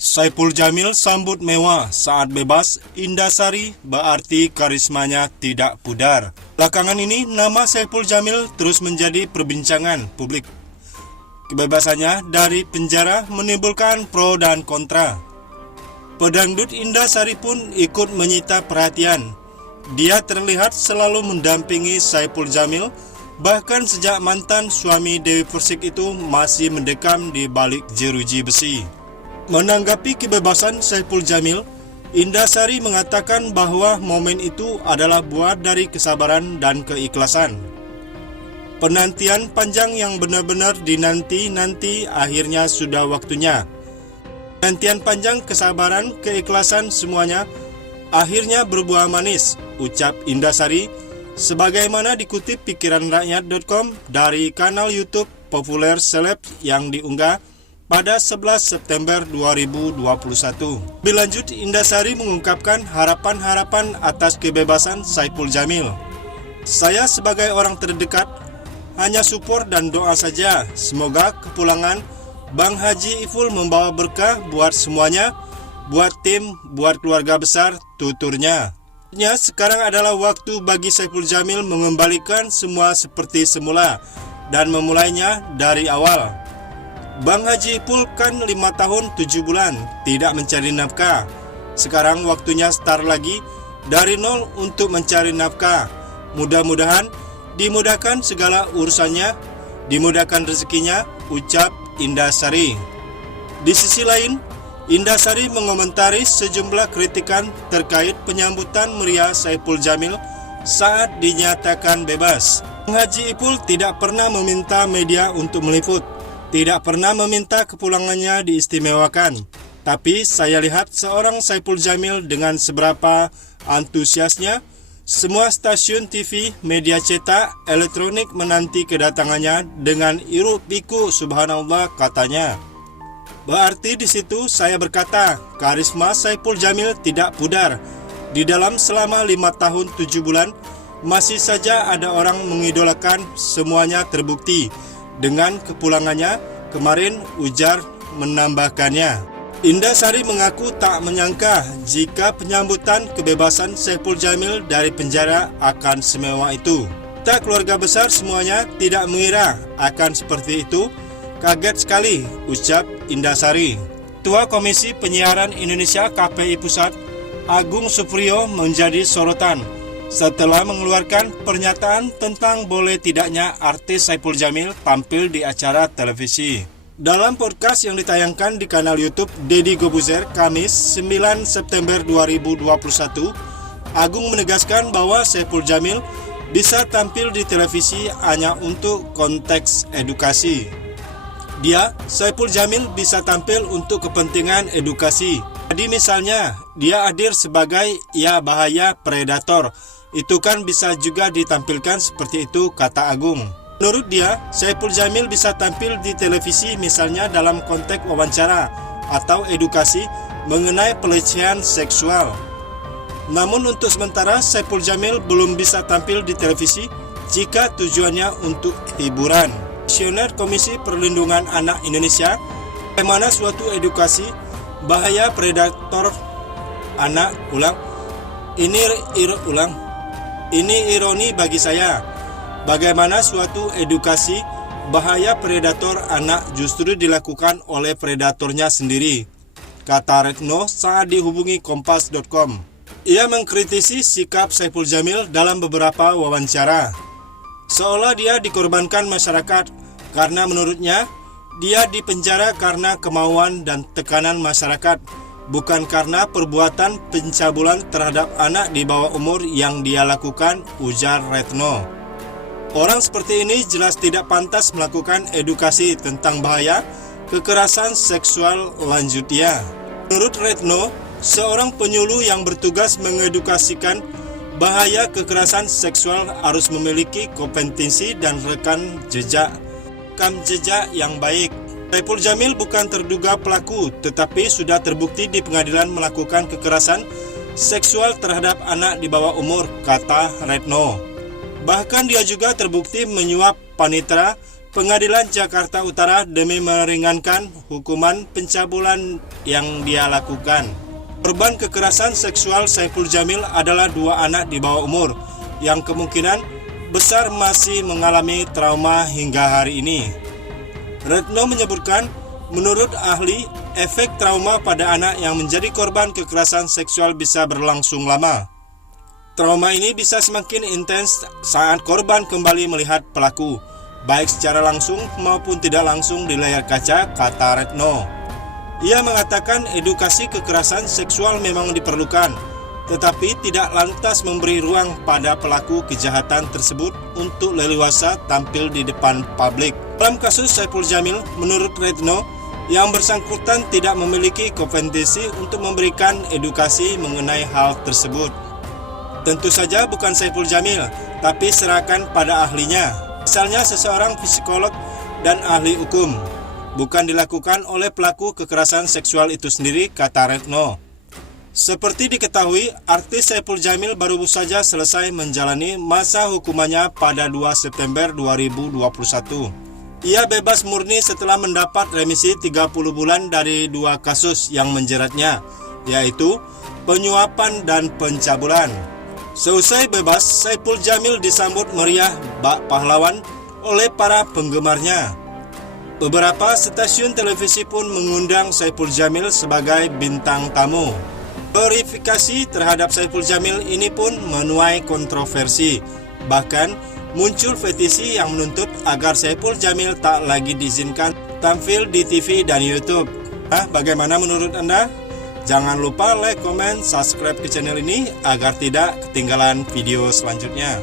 Saipul Jamil sambut mewah saat bebas. Indasari berarti karismanya tidak pudar. Belakangan ini nama Saipul Jamil terus menjadi perbincangan publik. Kebebasannya dari penjara menimbulkan pro dan kontra. Pedangdut Indasari pun ikut menyita perhatian. Dia terlihat selalu mendampingi Saipul Jamil, bahkan sejak mantan suami Dewi Persik itu masih mendekam di balik jeruji besi. Menanggapi kebebasan Saipul Jamil, Indasari mengatakan bahwa momen itu adalah buah dari kesabaran dan keikhlasan. Penantian panjang yang benar-benar dinanti-nanti akhirnya sudah waktunya. Penantian panjang, kesabaran, keikhlasan semuanya akhirnya berbuah manis, ucap Indasari, sebagaimana dikutip pikiranrakyat.com dari kanal YouTube populer seleb yang diunggah pada 11 September 2021. Lebih lanjut, Indasari mengungkapkan harapan-harapan atas kebebasan Saipul Jamil. Saya sebagai orang terdekat hanya support dan doa saja. Semoga kepulangan Bang Haji Iful membawa berkah buat semuanya, buat tim, buat keluarga besar, tuturnya. Sekarang adalah waktu bagi Saipul Jamil mengembalikan semua seperti semula dan memulainya dari awal. Bang Haji Ipul kan 5 tahun 7 bulan tidak mencari nafkah. Sekarang waktunya start lagi dari nol untuk mencari nafkah. Mudah-mudahan dimudahkan segala urusannya, dimudahkan rezekinya, ucap Indasari. Di sisi lain, Indasari mengomentari sejumlah kritikan terkait penyambutan meriah Saipul Jamil saat dinyatakan bebas. Bang Haji Ipul tidak pernah meminta media untuk meliput, tidak pernah meminta kepulangannya diistimewakan. Tapi saya lihat seorang Saipul Jamil dengan seberapa antusiasnya. Semua stasiun TV, media cetak, elektronik menanti kedatangannya dengan hiruk pikuk, subhanallah, katanya. Berarti di situ saya berkata, karisma Saipul Jamil tidak pudar. Di dalam selama 5 tahun 7 bulan, masih saja ada orang mengidolakan, semuanya terbukti. Dengan kepulangannya, kemarin ujar menambahkannya. Indasari mengaku tak menyangka jika penyambutan kebebasan Saipul Jamil dari penjara akan semewah itu. Kita keluarga besar semuanya tidak mengira akan seperti itu. Kaget sekali, ucap Indasari. Ketua Komisi Penyiaran Indonesia KPI Pusat, Agung Supriyo menjadi sorotan setelah mengeluarkan pernyataan tentang boleh tidaknya artis Saipul Jamil tampil di acara televisi. Dalam podcast yang ditayangkan di kanal YouTube Deddy Gobuzer Kamis 9 September 2021, Agung menegaskan bahwa Saipul Jamil bisa tampil di televisi hanya untuk konteks edukasi. Saipul Jamil bisa tampil untuk kepentingan edukasi. Jadi misalnya dia hadir sebagai bahaya predator, itu kan bisa juga ditampilkan seperti itu, kata Agung. Menurut dia, Saipul Jamil bisa tampil di televisi misalnya dalam konteks wawancara atau edukasi mengenai pelecehan seksual. Namun untuk sementara Saipul Jamil belum bisa tampil di televisi jika tujuannya untuk hiburan. Komisioner Komisi Perlindungan Anak Indonesia, bagaimana suatu edukasi bahaya predator anak Ini ironi bagi saya. Bagaimana suatu edukasi bahaya predator anak justru dilakukan oleh predatornya sendiri, kata Retno saat dihubungi Kompas.com. Ia mengkritisi sikap Saipul Jamil dalam beberapa wawancara, seolah dia dikorbankan masyarakat karena menurutnya dia dipenjara karena kemauan dan tekanan masyarakat, bukan karena perbuatan pencabulan terhadap anak di bawah umur yang dia lakukan, ujar Retno. Orang seperti ini jelas tidak pantas melakukan edukasi tentang bahaya kekerasan seksual, lanjut dia. Menurut Retno, seorang penyuluh yang bertugas mengedukasikan bahaya kekerasan seksual harus memiliki kompetensi dan rekam jejak yang baik. Saipul Jamil bukan terduga pelaku, tetapi sudah terbukti di pengadilan melakukan kekerasan seksual terhadap anak di bawah umur, kata Retno. Bahkan dia juga terbukti menyuap panitera Pengadilan Jakarta Utara demi meringankan hukuman pencabulan yang dia lakukan. Korban kekerasan seksual Saipul Jamil adalah 2 anak di bawah umur yang kemungkinan besar masih mengalami trauma hingga hari ini. Retno menyebutkan, menurut ahli, efek trauma pada anak yang menjadi korban kekerasan seksual bisa berlangsung lama. Trauma ini bisa semakin intens saat korban kembali melihat pelaku, baik secara langsung maupun tidak langsung di layar kaca, kata Retno. Ia mengatakan edukasi kekerasan seksual memang diperlukan, tetapi tidak lantas memberi ruang pada pelaku kejahatan tersebut untuk leluasa tampil di depan publik. Dalam kasus Saipul Jamil, menurut Retno, yang bersangkutan tidak memiliki kompetensi untuk memberikan edukasi mengenai hal tersebut. Tentu saja bukan Saipul Jamil, tapi serahkan pada ahlinya. Misalnya seseorang psikolog dan ahli hukum, bukan dilakukan oleh pelaku kekerasan seksual itu sendiri, kata Retno. Seperti diketahui, artis Saipul Jamil baru saja selesai menjalani masa hukumannya pada 2 September 2021. Ia bebas murni setelah mendapat remisi 30 bulan dari 2 kasus yang menjeratnya, yaitu penyuapan dan pencabulan. Seusai bebas, Saipul Jamil disambut meriah bak pahlawan oleh para penggemarnya. Beberapa stasiun televisi pun mengundang Saipul Jamil sebagai bintang tamu. Verifikasi terhadap Saipul Jamil ini pun menuai kontroversi. Bahkan muncul petisi yang menuntut agar Saipul Jamil tak lagi diizinkan tampil di TV dan YouTube. Bagaimana menurut Anda? Jangan lupa like, komen, subscribe ke channel ini agar tidak ketinggalan video selanjutnya.